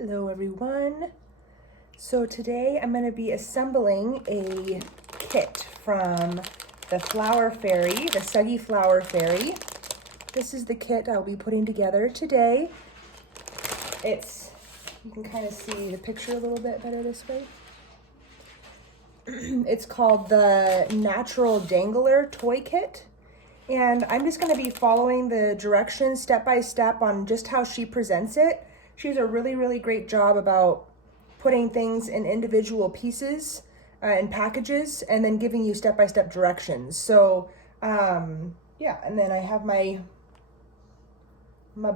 Hello everyone. So today I'm going to be assembling a kit from the Flower Fairy, the Suggie Flower Fairy. This is the kit I'll be putting together today. You can kind of see the picture a little bit better this way. It's called the Natural Dangler Toy Kit. And I'm just going to be following the directions step by step on just how she presents it. She does a really, really great job about putting things in individual pieces and packages and then giving you step-by-step directions. So, yeah, and then I have my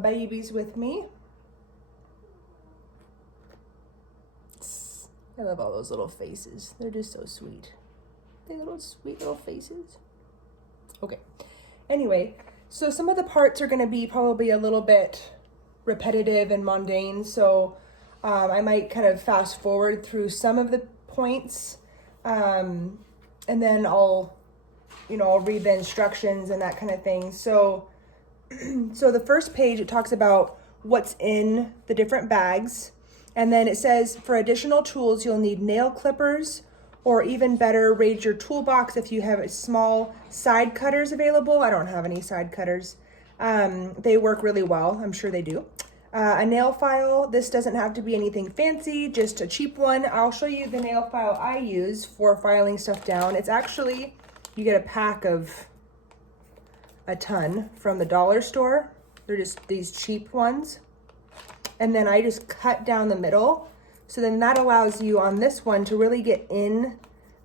babies with me. I love all those little faces. They're just so sweet. They're little sweet little faces. Okay. Anyway, so some of the parts are going to be probably a little bit repetitive and mundane, so I might kind of fast forward through some of the points, and then I'll read the instructions and that kind of thing. So the first page, it talks about what's in the different bags, and then it says for additional tools you'll need nail clippers, or even better, raid your toolbox if you have small side cutters available. I don't have any side cutters. They work really well. I'm sure they do. A nail file. This doesn't have to be anything fancy, just a cheap one. I'll show you the nail file I use for filing stuff down. It's actually, you get a pack of a ton from the dollar store. They're just these cheap ones. And then I just cut down the middle. So then that allows you on this one to really get in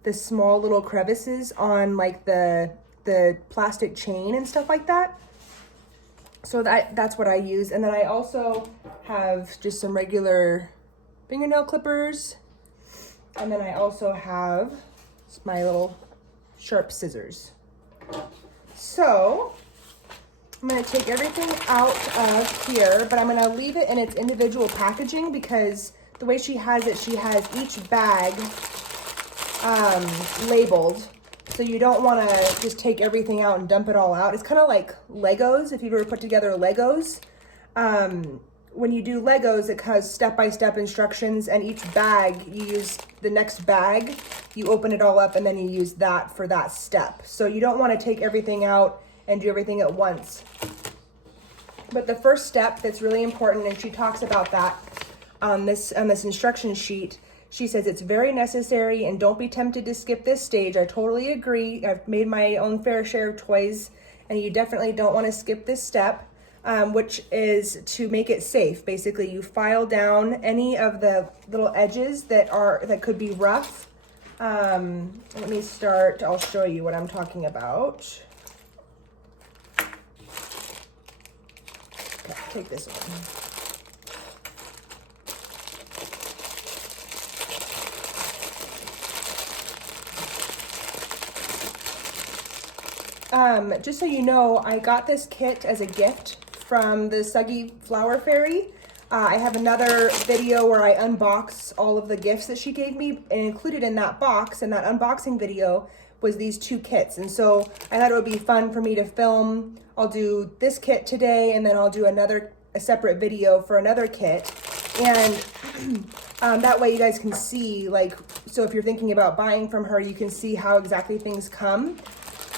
the small little crevices on like the plastic chain and stuff like that. So that's what I use. And then I also have just some regular fingernail clippers. And then I also have my little sharp scissors. So I'm going to take everything out of here, but I'm going to leave it in its individual packaging because the way she has it, she has each bag labeled. So you don't want to just take everything out and dump it all out. It's kind of like Legos, if you've ever put together Legos. When you do Legos, it has step-by-step instructions, and each bag, you use the next bag, you open it all up, and then you use that for that step. So you don't want to take everything out and do everything at once. But the first step that's really important, and she talks about that on this instruction sheet, she says it's very necessary and don't be tempted to skip this stage. I totally agree. I've made my own fair share of toys, and you definitely don't want to skip this step, which is to make it safe. Basically, you file down any of the little edges that could be rough. Let me start. I'll show you what I'm talking about. Okay, take this one. Just so you know, I got this kit as a gift from the Suggie Flower Fairy. I have another video where I unbox all of the gifts that she gave me, and included in that box, and that unboxing video, was these two kits. And so I thought it would be fun for me to film. I'll do this kit today, and then I'll do a separate video for another kit. And that way you guys can see, so if you're thinking about buying from her, you can see how exactly things come.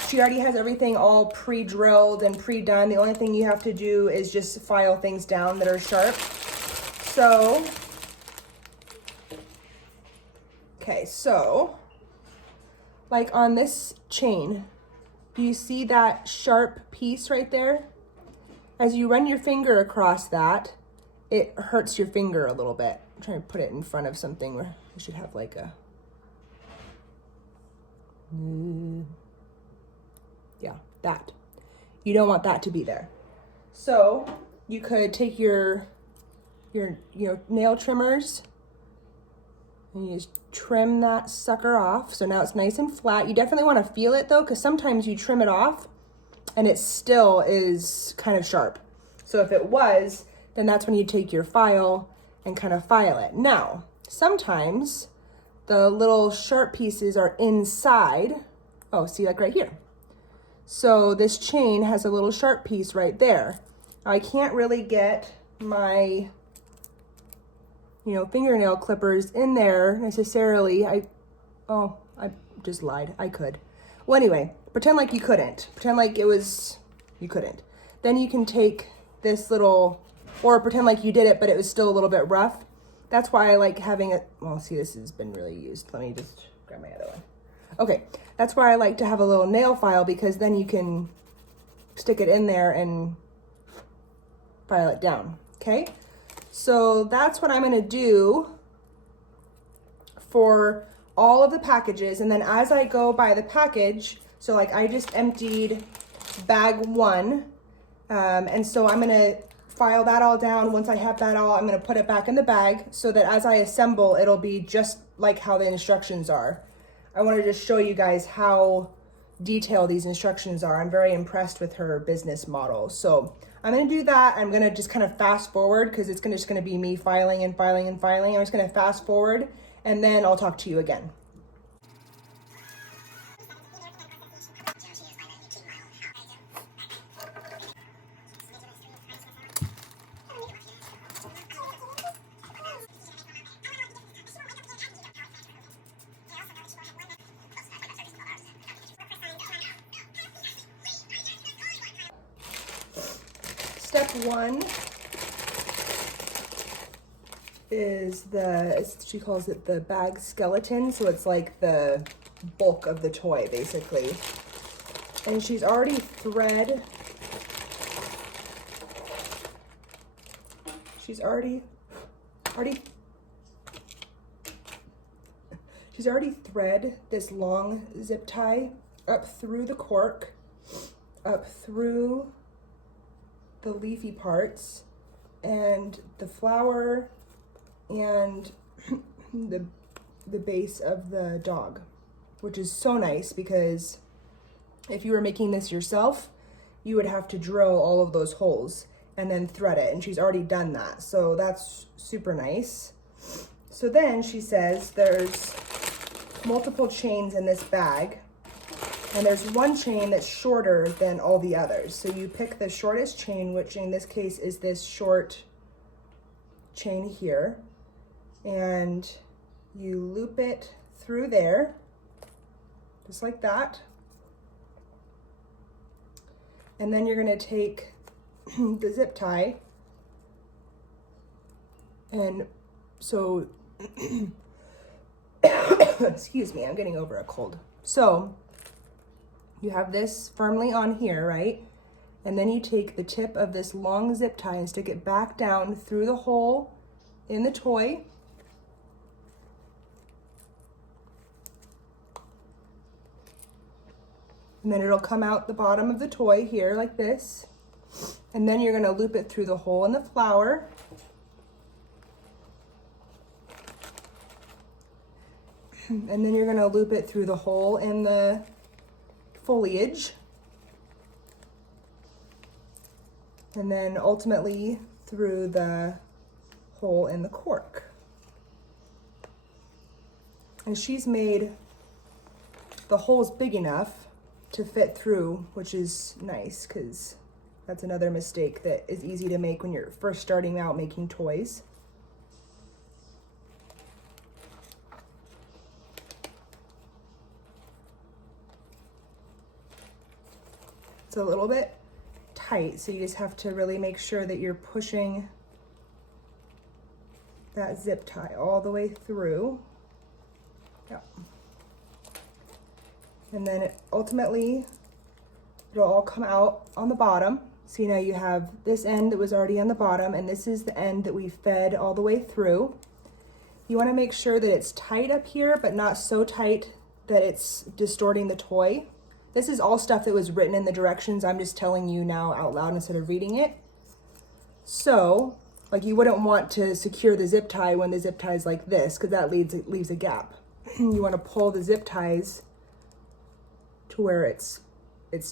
She already has everything all pre-drilled and pre-done. The only thing you have to do is just file things down that are sharp. So, okay, so, like on this chain, do you see that sharp piece right there? As you run your finger across that, it hurts your finger a little bit. I'm trying to put it in front of something where I should have like a... Yeah, that. You don't want that to be there. So you could take your nail trimmers and you just trim that sucker off. So now it's nice and flat. You definitely want to feel it though, because sometimes you trim it off and it still is kind of sharp. So if it was, then that's when you take your file and kind of file it. Now, sometimes the little sharp pieces are inside. Oh, see, like right here. So this chain has a little sharp piece right there. I can't really get my you know, fingernail clippers in there necessarily. I just lied. I could. Well, anyway, pretend like you couldn't. Pretend like you couldn't. Then you can take this little, or pretend like you did it, but it was still a little bit rough. That's why I like having it. Well, see, this has been really used. Let me just grab my other one. Okay, that's why I like to have a little nail file, because then you can stick it in there and file it down, okay? So that's what I'm gonna do for all of the packages. And then as I go by the package, so like I just emptied bag 1, and so I'm gonna file that all down. Once I have that all, I'm gonna put it back in the bag so that as I assemble, it'll be just like how the instructions are. I wanna just show you guys how detailed these instructions are. I'm very impressed with her business model. So I'm gonna do that. I'm gonna just kind of fast forward because it's just gonna be me filing and filing and filing. I'm just gonna fast forward and then I'll talk to you again. Step 1 is she calls it the bag skeleton. So it's like the bulk of the toy basically. And she's already thread this long zip tie up through the cork, up through the leafy parts and the flower and the base of the dog, which is so nice because if you were making this yourself, you would have to drill all of those holes and then thread it, and she's already done that, so that's super nice. So then she says there's multiple chains in this bag, and there's one chain that's shorter than all the others. So you pick the shortest chain, which in this case is this short chain here, and you loop it through there, just like that. And then you're gonna take the zip tie, and so, excuse me, I'm getting over a cold. So you have this firmly on here, right? And then you take the tip of this long zip tie and stick it back down through the hole in the toy. And then it'll come out the bottom of the toy here like this. And then you're gonna loop it through the hole in the flower. And then you're gonna loop it through the hole in the foliage, and then ultimately through the hole in the cork. And she's made the holes big enough to fit through, which is nice because that's another mistake that is easy to make when you're first starting out making toys. It's a little bit tight, so you just have to really make sure that you're pushing that zip tie all the way through. Yep. And then ultimately, it'll all come out on the bottom. See, now you have this end that was already on the bottom, and this is the end that we fed all the way through. You wanna make sure that it's tight up here, but not so tight that it's distorting the toy. This is all stuff that was written in the directions. I'm just telling you now out loud instead of reading it. So, like, you wouldn't want to secure the zip tie when the zip tie is like this, because that leaves a gap. You want to pull the zip ties to where it's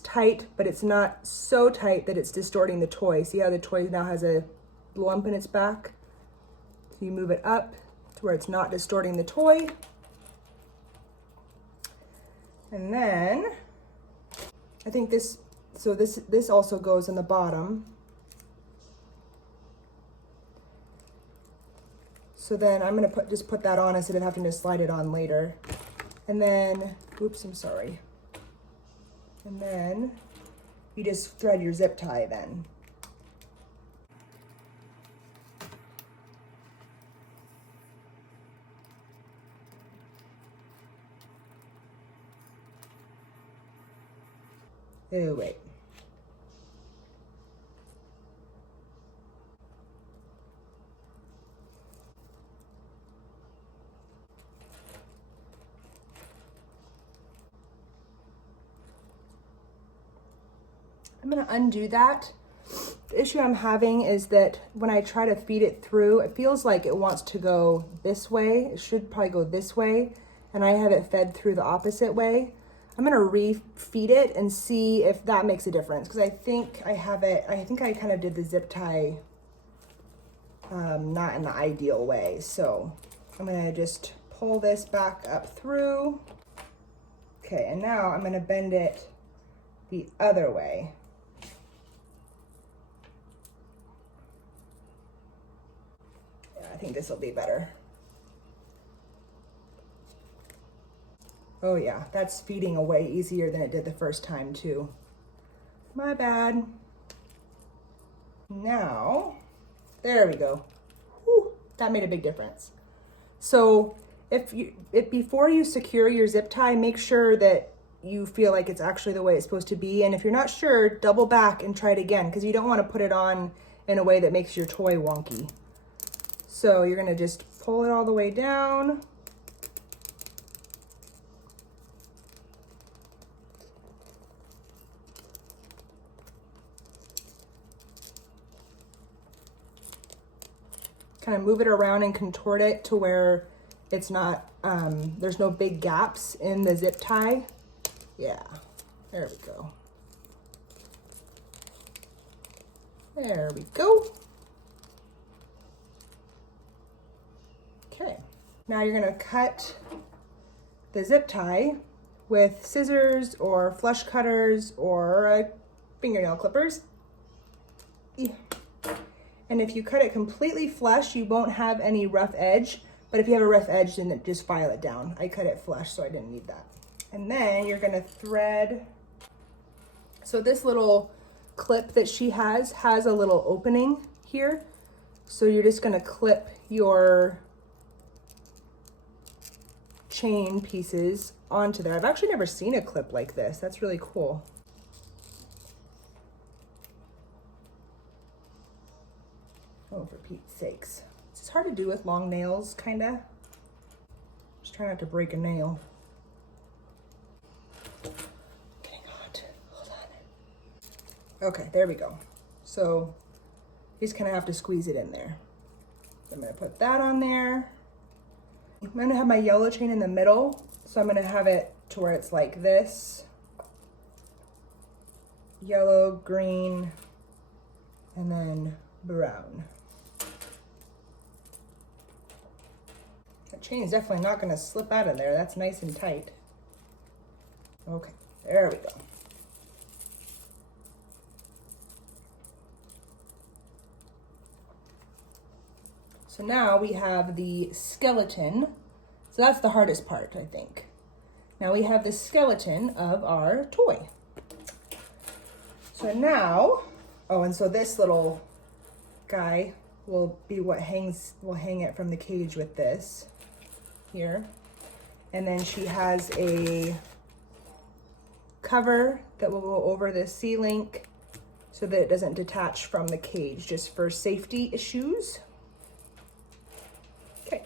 tight, but it's not so tight that it's distorting the toy. See how the toy now has a lump in its back? So you move it up to where it's not distorting the toy. And then I think this also goes in the bottom. So then I'm gonna just put that on instead of having to slide it on later. And then, oops, I'm sorry. And then you just thread your zip tie then. Oh, wait. I'm gonna undo that. The issue I'm having is that when I try to feed it through, it feels like it wants to go this way. It should probably go this way, and I have it fed through the opposite way. I'm gonna refeed it and see if that makes a difference, because I think I kind of did the zip tie not in the ideal way. So I'm gonna just pull this back up through. Okay, and now I'm gonna bend it the other way. Yeah, I think this will be better. Oh yeah, that's feeding away easier than it did the first time too. My bad. Now, there we go. Whew, that made a big difference. So before you secure your zip tie, make sure that you feel like it's actually the way it's supposed to be. And if you're not sure, double back and try it again, because you don't want to put it on in a way that makes your toy wonky. So you're gonna just pull it all the way down. Kind of move it around and contort it to where it's not, there's no big gaps in the zip tie. Yeah, there we go. There we go. Okay, now you're gonna cut the zip tie with scissors or flush cutters or fingernail clippers. Yeah. And if you cut it completely flush, you won't have any rough edge. But if you have a rough edge, then just file it down. I cut it flush, so I didn't need that. And then you're gonna thread. So this little clip that she has a little opening here. So you're just gonna clip your chain pieces onto there. I've actually never seen a clip like this. That's really cool. Oh, for Pete's sakes. It's hard to do with long nails, kinda. Just try not to break a nail. Getting hot, hold on. Okay, there we go. So you just kinda have to squeeze it in there. I'm gonna put that on there. I'm gonna have my yellow chain in the middle. So I'm gonna have it to where it's like this. Yellow, green, and then brown. That chain is definitely not gonna slip out of there. That's nice and tight. Okay, there we go. So now we have the skeleton. So that's the hardest part, I think. Now we have the skeleton of our toy. So now, oh, and so this little guy will be what will hang it from the cage with this here. And then she has a cover that will go over the C-link so that it doesn't detach from the cage, just for safety issues. Okay.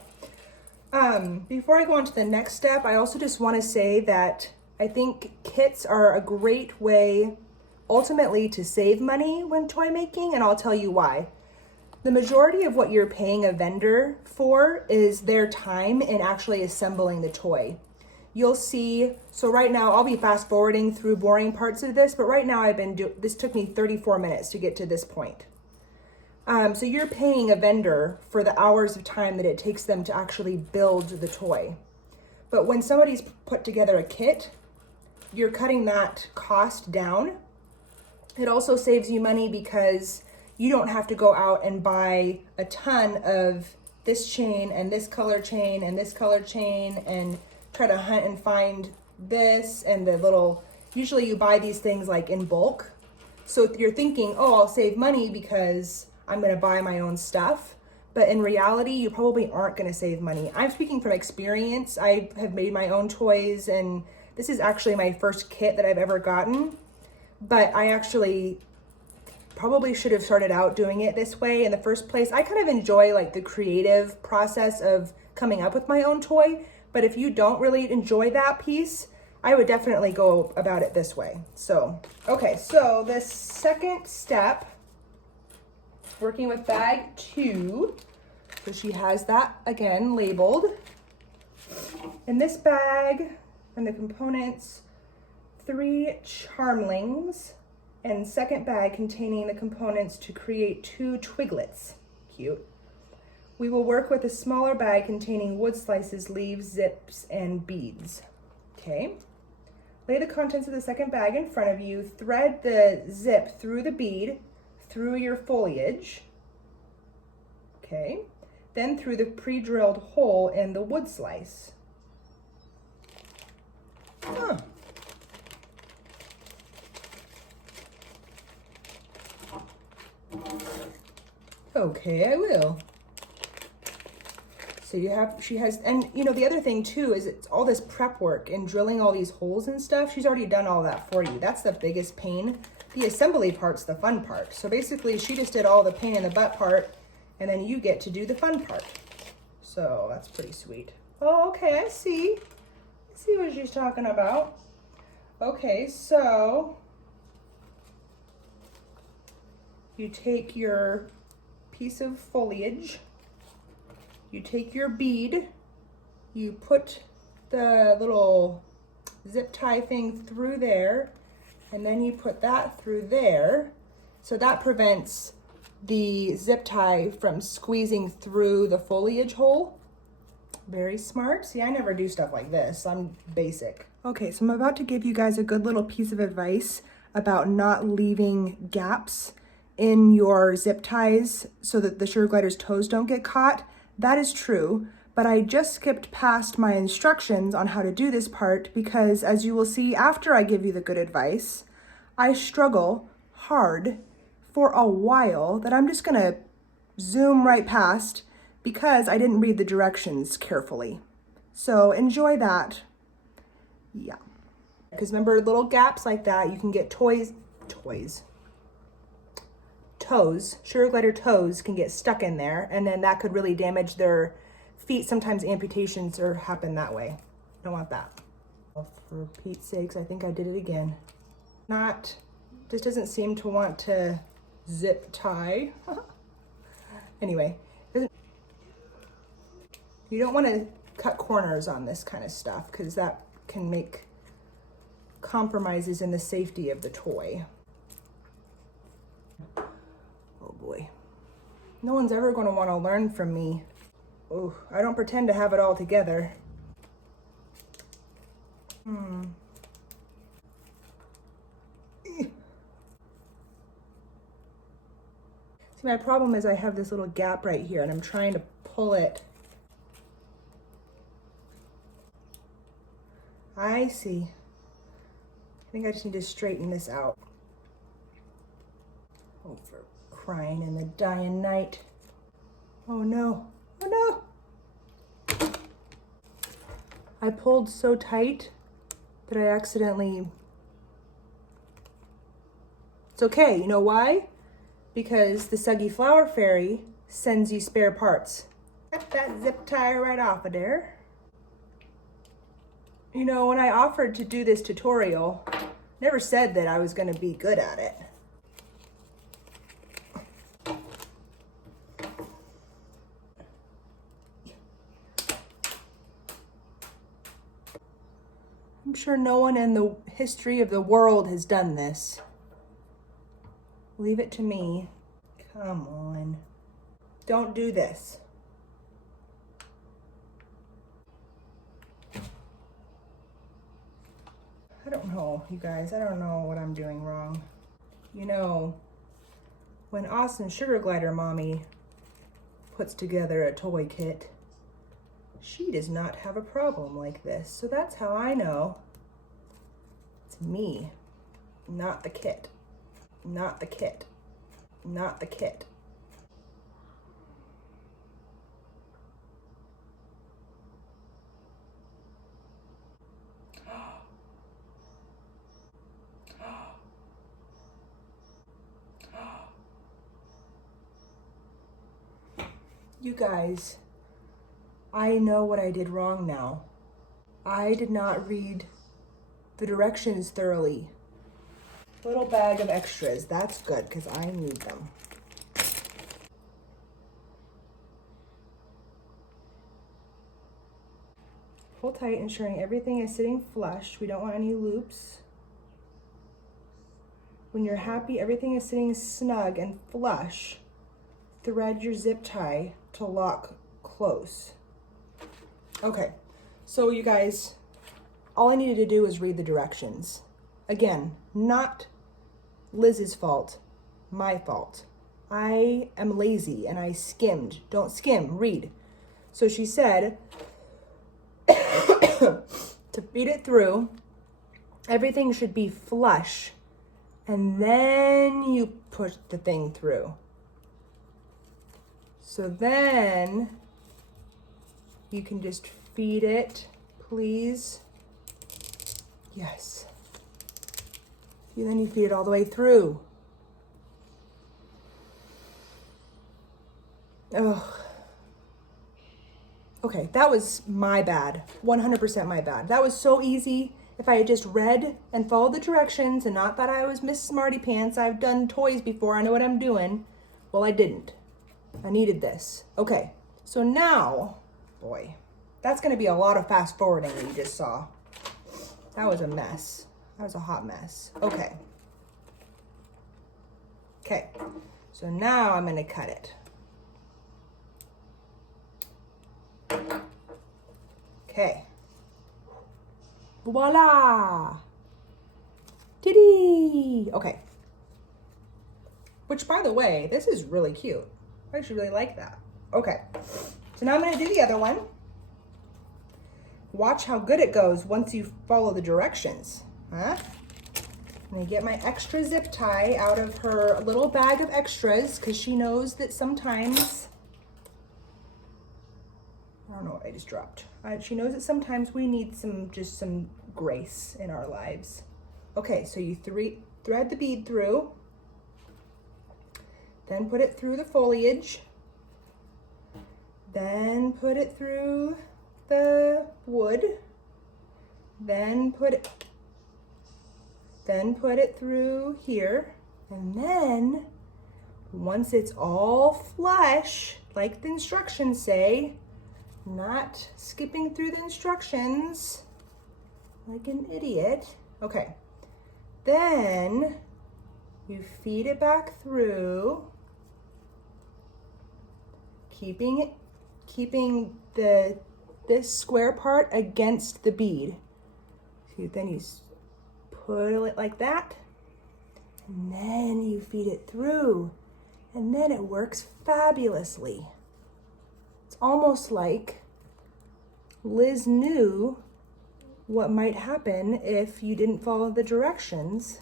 Before I go on to the next step, I also just want to say that I think kits are a great way ultimately to save money when toy making, and I'll tell you why. The majority of what you're paying a vendor for is their time in actually assembling the toy. You'll see, so right now I'll be fast forwarding through boring parts of this, but right now this took me 34 minutes to get to this point. So you're paying a vendor for the hours of time that it takes them to actually build the toy. But when somebody's put together a kit, you're cutting that cost down. It also saves you money because you don't have to go out and buy a ton of this chain and this color chain and this color chain and try to hunt and find this and the little, usually you buy these things like in bulk. So if you're thinking, oh, I'll save money because I'm gonna buy my own stuff. But in reality, you probably aren't gonna save money. I'm speaking from experience. I have made my own toys, and this is actually my first kit that I've ever gotten. But I actually probably should have started out doing it this way in the first place. I kind of enjoy like the creative process of coming up with my own toy. But if you don't really enjoy that piece, I would definitely go about it this way. So, okay, so the second step, working with bag 2. So she has that again labeled. In this bag and the components, 3 charmlings, and second bag containing the components to create 2 twiglets. Cute. We will work with a smaller bag containing wood slices, leaves, zips, and beads. Okay. Lay the contents of the second bag in front of you. Thread the zip through the bead, through your foliage. Okay. Then through the pre-drilled hole in the wood slice. Huh. Okay, I will. So she has, and you know, the other thing too is it's all this prep work and drilling all these holes and stuff. She's already done all that for you. That's the biggest pain. The assembly part's the fun part. So basically she just did all the pain in the butt part, and then you get to do the fun part. So that's pretty sweet. Oh, okay, I see. I see what she's talking about. Okay, so you take your piece of foliage, you take your bead, you put the little zip tie thing through there, and then you put that through there. So that prevents the zip tie from squeezing through the foliage hole. Very smart. See, I never do stuff like this. I'm basic. Okay, so I'm about to give you guys a good little piece of advice about not leaving gaps in your zip ties so that the sugar glider's toes don't get caught. That is true, but I just skipped past my instructions on how to do this part because, as you will see after I give you the good advice, I struggle hard for a while that I'm just gonna zoom right past because I didn't read the directions carefully. So enjoy that. Yeah. Because remember, little gaps like that, you can get toes, sugar glider toes can get stuck in there, and then that could really damage their feet. Sometimes amputations happen that way. Don't want that. For Pete's sakes, I think I did it again. Just doesn't seem to want to zip tie. Anyway, you don't want to cut corners on this kind of stuff because that can make compromises in the safety of the toy. Oh boy. No one's ever going to want to learn from me. Oh, I don't pretend to have it all together. See, my problem is I have this little gap right here and I'm trying to pull it. I see. I think I just need to straighten this out. Oh, for crying in the dying night. Oh no, oh no. I pulled so tight that I accidentally, it's okay, you know why? Because the Suggie Flower Fairy sends you spare parts. Cut that zip tie right off of there. You know, when I offered to do this tutorial, never said that I was going to be good at it. I'm sure no one in the history of the world has done this. Leave it to me. Come on. Don't do this. I don't know, you guys. I don't know what I'm doing wrong. You know, when Austin Sugar Glider Mommy puts together a toy kit, she does not have a problem like this. So that's how I know it's me, not the kit, not the kit, not the kit. You guys, I know what I did wrong now. I did not read the directions thoroughly. Little bag of extras, that's good because I need them. Pull tight, ensuring everything is sitting flush. We don't want any loops. When you're happy everything is sitting snug and flush, thread your zip tie to lock close. Okay, so you guys, all I needed to do was read the directions. Again, not Liz's fault, my fault. I am lazy and I skimmed. Don't skim, read. So she said to feed it through, everything should be flush, and then you push the thing through. So then you can just feed it, please. Yes. And then you feed it all the way through. Oh. Okay, that was my bad. 100% my bad. That was so easy. If I had just read and followed the directions and not thought I was Miss Smarty Pants, I've done toys before, I know what I'm doing. Well, I didn't. I needed this. Okay, so now, boy, that's gonna be a lot of fast forwarding that you just saw. That was a mess. That was a hot mess. Okay. Okay, so now I'm gonna cut it. Okay. Voila! Diddy! Okay. Which, by the way, this is really cute. I actually really like that. Okay. So now I'm going to do the other one. Watch how good it goes once you follow the directions. Huh? I'm going to get my extra zip tie out of her little bag of extras because she knows that sometimes... I don't know what I just dropped. She knows that sometimes we need just some grace in our lives. Okay, so you thread the bead through, then put it through the foliage, then put it through the wood, then put it through here, and then once it's all flush, like the instructions say, not skipping through the instructions like an idiot. Okay, then you feed it back through, keeping this square part against the bead. So then you put it like that, and then you feed it through, and then it works fabulously. It's almost like Liz knew what might happen if you didn't follow the directions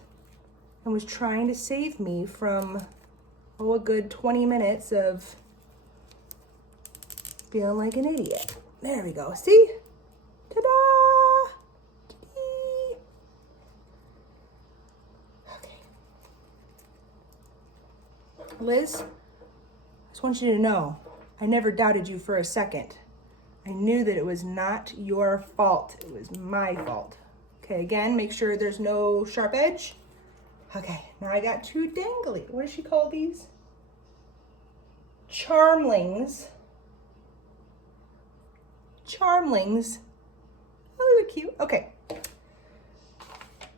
and was trying to save me from, a good 20 minutes of feeling like an idiot. There we go. See? Ta-da! Okay. Liz, I just want you to know, I never doubted you for a second. I knew that it was not your fault. It was my fault. Okay, again, make sure there's no sharp edge. Okay, now I got two dangly. What does she call these? Charmlings. Charmlings. Oh, they're cute. Okay.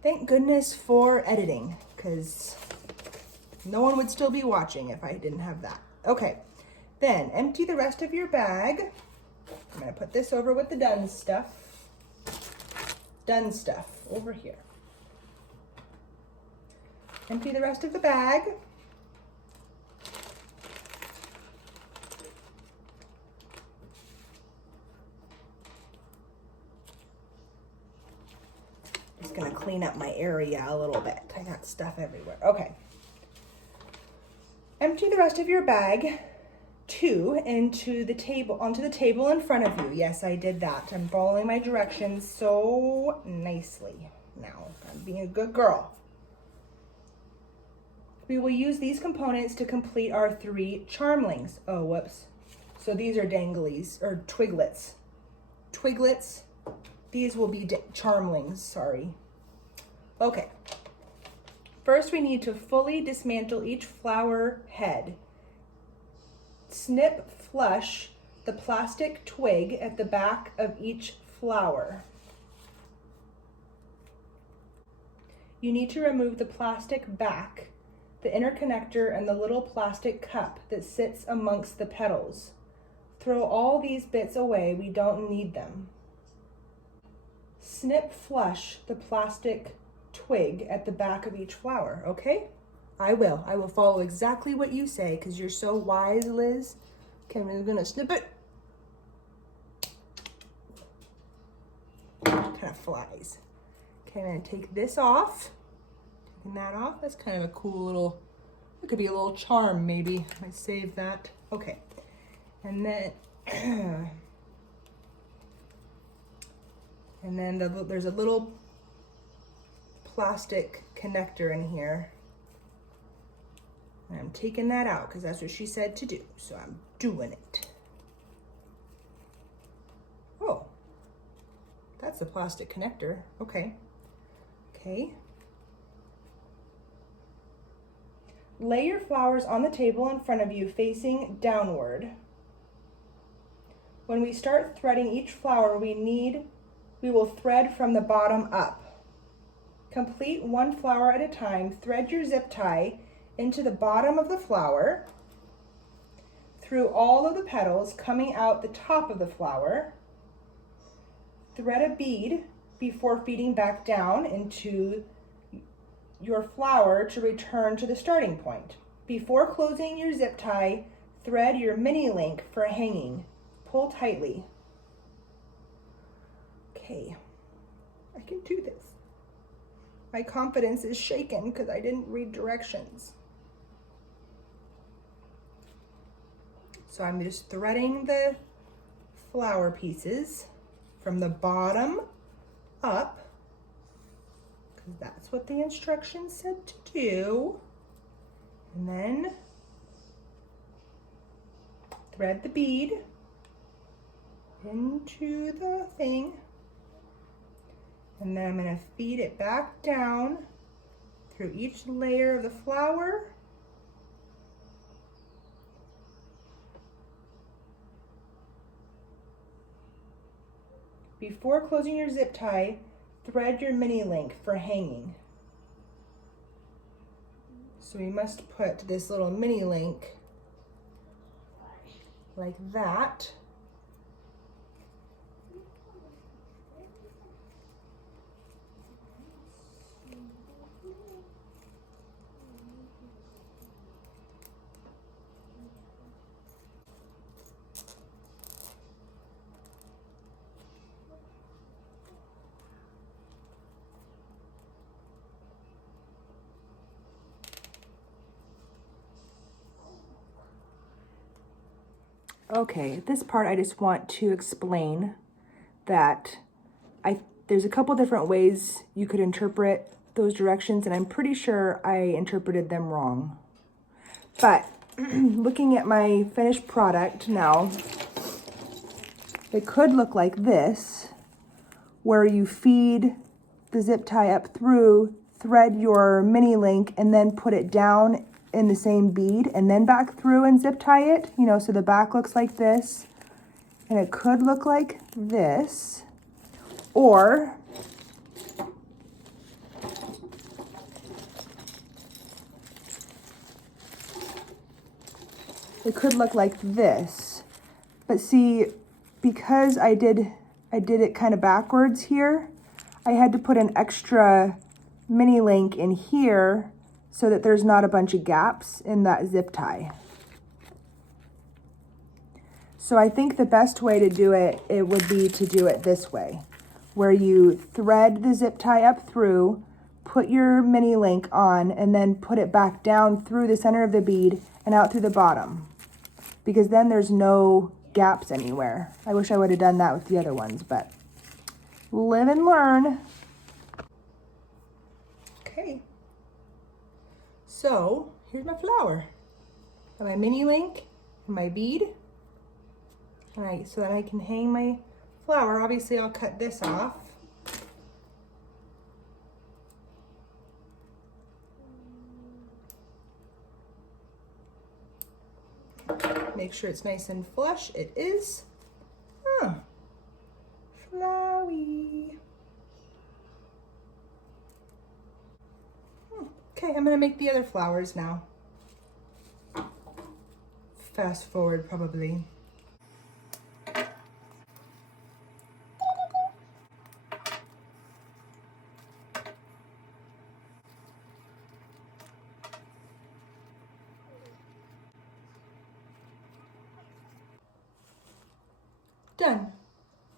Thank goodness for editing, because no one would still be watching if I didn't have that. Okay, then empty the rest of your bag. I'm gonna put this over with the done stuff. Done stuff over here. Empty the rest of the bag. clean up my area a little bit. I got stuff everywhere. Okay. Empty the rest of your bag onto the table in front of you. Yes, I did that. I'm following my directions so nicely. Now, I'm being a good girl. We will use these components to complete our 3 charmlings. Oh, whoops. So these are danglies, or twiglets. Twiglets. These will be charmlings, sorry. Okay. First, we need to fully dismantle each flower head. Snip flush the plastic twig at the back of each flower. You need to remove the plastic back, the interconnector, and the little plastic cup that sits amongst the petals. Throw all these bits away, we don't need them. Snip flush the plastic twig at the back of each flower, okay? I will follow exactly what you say because you're so wise, Liz. Okay, I'm gonna snip it. Kind of flies. Okay, I'm gonna take this off. Taking that off, that's kind of a cool little, it could be a little charm maybe. I save that. Okay, and then, there's a little plastic connector in here. And I'm taking that out because that's what she said to do. So I'm doing it. Oh, that's the plastic connector. Okay. Okay. Lay your flowers on the table in front of you facing downward. When we start threading each flower, we will thread from the bottom up. Complete 1 flower at a time. Thread your zip tie into the bottom of the flower, through all of the petals coming out the top of the flower. Thread a bead before feeding back down into your flower to return to the starting point. Before closing your zip tie, thread your mini link for hanging. Pull tightly. Okay, I can do this. My confidence is shaken because I didn't read directions. So I'm just threading the flower pieces from the bottom up, because that's what the instructions said to do. And then thread the bead into the thing. And then I'm going to feed it back down through each layer of the flower. Before closing your zip tie, thread your mini link for hanging. So we must put this little mini link like that. Okay, at this part I just want to explain that there's a couple different ways you could interpret those directions, and I'm pretty sure I interpreted them wrong. But looking at my finished product now, it could look like this, where you feed the zip tie up through, thread your mini link, and then put it down in the same bead and then back through and zip tie it, you know, so the back looks like this. And it could look like this, or it could look like this. But see, because I did it kind of backwards here, I had to put an extra mini link in here so that there's not a bunch of gaps in that zip tie. So I think the best way to do it, would be to do it this way, where you thread the zip tie up through, put your mini link on, and then put it back down through the center of the bead and out through the bottom, because then there's no gaps anywhere. I wish I would have done that with the other ones, but live and learn. Okay, so here's my flower. Got my mini link and my bead. So that I can hang my flower. Obviously I'll cut this off. Make sure it's nice and flush. It is. Oh, flowy. Okay, I'm gonna make the other flowers now. Fast forward probably. Done.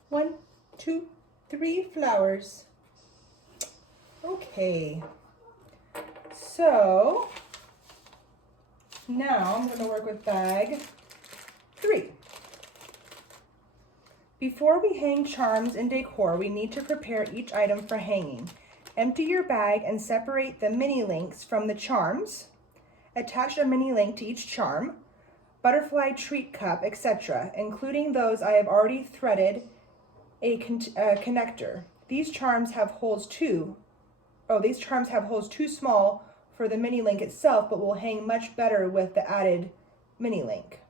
1, 2, 3 flowers. Okay. So now I'm going to work with bag 3. Before we hang charms and decor, we need to prepare each item for hanging. Empty your bag and separate the mini links from the charms. Attach a mini link to each charm, butterfly treat cup, etc., including those I have already threaded a connector. These charms have holes too small for the mini link itself, but will hang much better with the added mini link.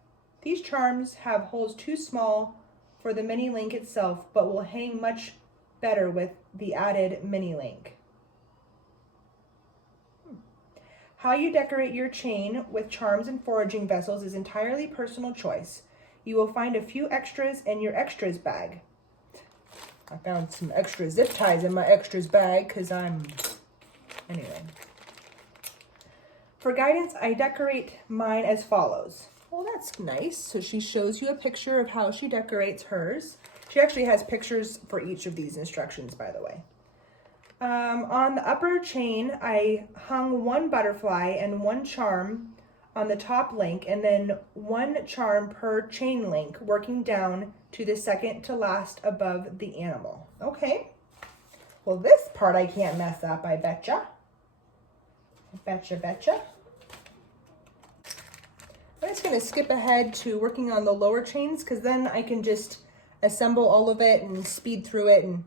These charms have holes too small for the mini link itself, but will hang much better with the added mini link. How you decorate your chain with charms and foraging vessels is entirely personal choice. You will find a few extras in your extras bag. I found some extra zip ties in my extras bag because anyway. For guidance, I decorate mine as follows. Well, that's nice. So she shows you a picture of how she decorates hers. She actually has pictures for each of these instructions, by the way. On the upper chain, I hung 1 butterfly and 1 charm on the top link, and then 1 charm per chain link, working down to the second to last above the animal. Okay. Well, this part I can't mess up, I betcha. Betcha. I'm just going to skip ahead to working on the lower chains, because then I can just assemble all of it and speed through it. And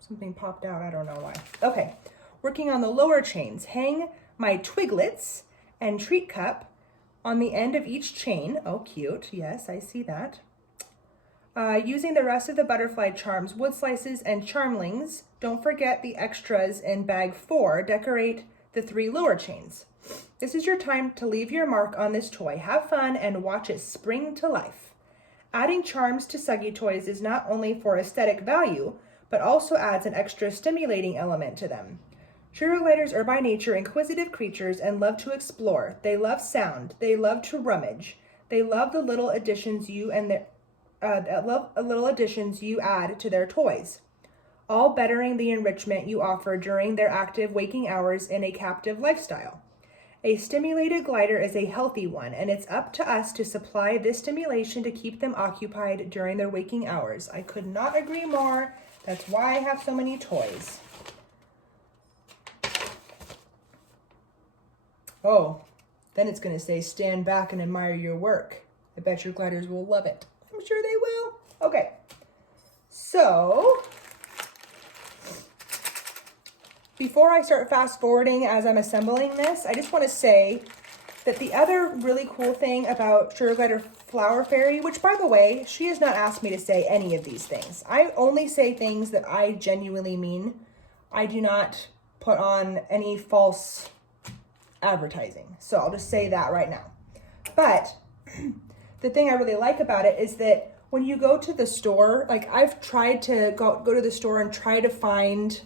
something popped out, I don't know why. Okay, working on the lower chains. Hang my twiglets and treat cup on the end of each chain. Oh, cute. Yes, I see that. Using the rest of the butterfly charms, wood slices, and charmlings. Don't forget the extras in bag 4. Decorate the 3 lower chains. This is your time to leave your mark on this toy. Have fun and watch it spring to life. Adding charms to Suggie toys is not only for aesthetic value, but also adds an extra stimulating element to them. Sugar gliders are by nature inquisitive creatures and love to explore. They love sound. They love to rummage. They love the little additions you add to their toys, all bettering the enrichment you offer during their active waking hours in a captive lifestyle. A stimulated glider is a healthy one, and it's up to us to supply this stimulation to keep them occupied during their waking hours. I could not agree more. That's why I have so many toys. Oh, then it's going to say, stand back and admire your work. I bet your gliders will love it. I'm sure they will. Okay, so before I start fast forwarding as I'm assembling this, I just want to say that the other really cool thing about Sugar Glider Flower Fairy, which by the way, she has not asked me to say any of these things. I only say things that I genuinely mean. I do not put on any false advertising. So I'll just say that right now. But the thing I really like about it is that when you go to the store, like I've tried to go to the store and try to find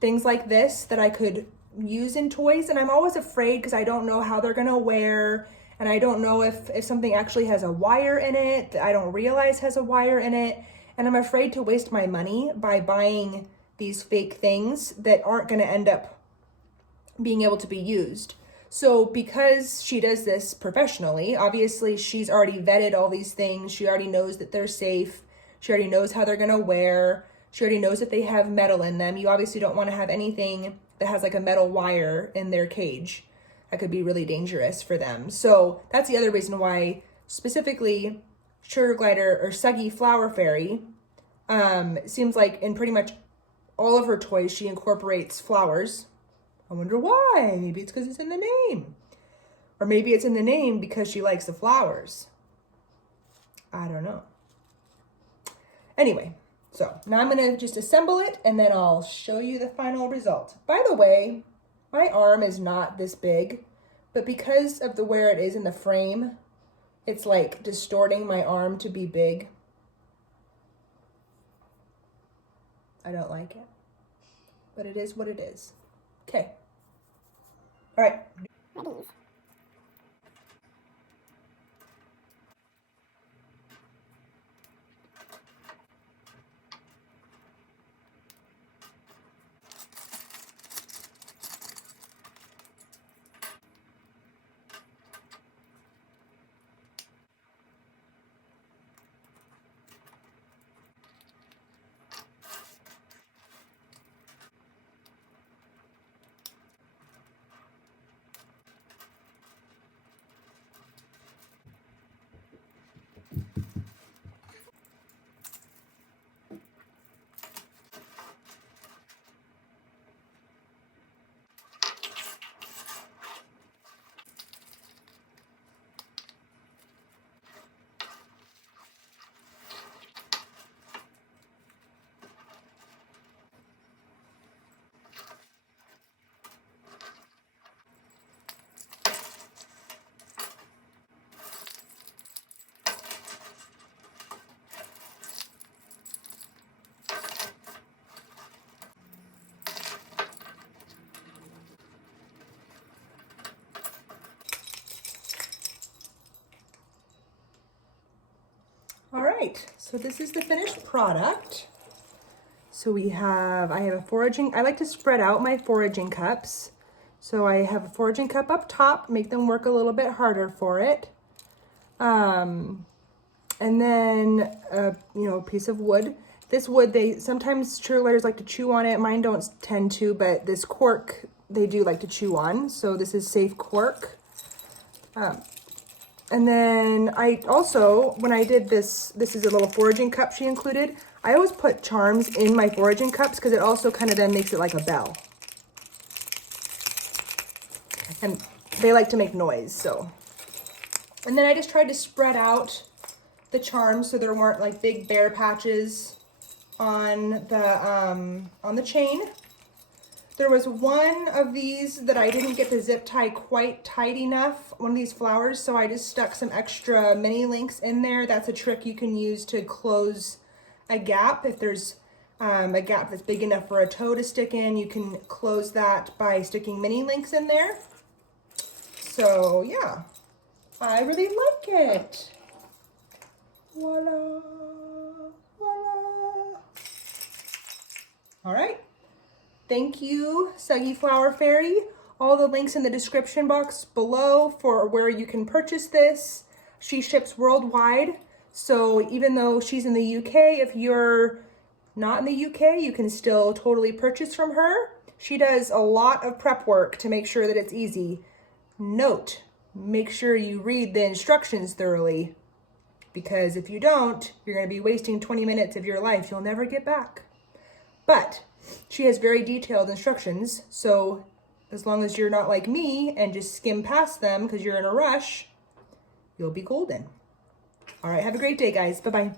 things like this that I could use in toys, and I'm always afraid because I don't know how they're gonna wear, and I don't know if something actually has a wire in it that I don't realize has a wire in it, And I'm afraid to waste my money by buying these fake things that aren't going to end up being able to be used. So because she does this professionally, obviously she's already vetted all these things. She already knows that they're safe. She already knows how they're going to wear. She already knows that they have metal in them. You obviously don't want to have anything that has like a metal wire in their cage. That could be really dangerous for them. So that's the other reason why specifically Sugar Glider or Suggie Flower Fairy, seems like in pretty much all of her toys she incorporates flowers. I wonder why. Maybe it's because it's in the name. Or maybe it's in the name because she likes the flowers. I don't know. Anyway, so now I'm going to just assemble it and then I'll show you the final result. By the way, my arm is not this big, but because of where it is in the frame, it's like distorting my arm to be big. I don't like it, but it is what it is. Okay. All right. Ready. All right, so this is the finished product. So I have a foraging, I like to spread out my foraging cups. So I have a foraging cup up top, make them work a little bit harder for it. And then a piece of wood. This wood, sometimes cheerleaders like to chew on it. Mine don't tend to, but this cork, they do like to chew on. So this is safe cork. And then I also, when I did this is a little foraging cup she included. I always put charms in my foraging cups because it also kind of then makes it like a bell. And they like to make noise, so. And then I just tried to spread out the charms so there weren't like big bare patches on the chain. There was one of these that I didn't get the zip tie quite tight enough, one of these flowers, so I just stuck some extra mini links in there. That's a trick you can use to close a gap. If there's a gap that's big enough for a toe to stick in, you can close that by sticking mini links in there. So yeah, I really like it. Voila, voila. All right. Thank you, Suggie Flower Fairy. All the links in the description box below for where you can purchase this. She ships worldwide. So even though she's in the UK, if you're not in the UK, you can still totally purchase from her. She does a lot of prep work to make sure that it's easy. Note, make sure you read the instructions thoroughly, because if you don't, you're going to be wasting 20 minutes of your life you'll never get back. But she has very detailed instructions, so as long as you're not like me and just skim past them because you're in a rush, you'll be golden. All right, have a great day, guys. Bye-bye.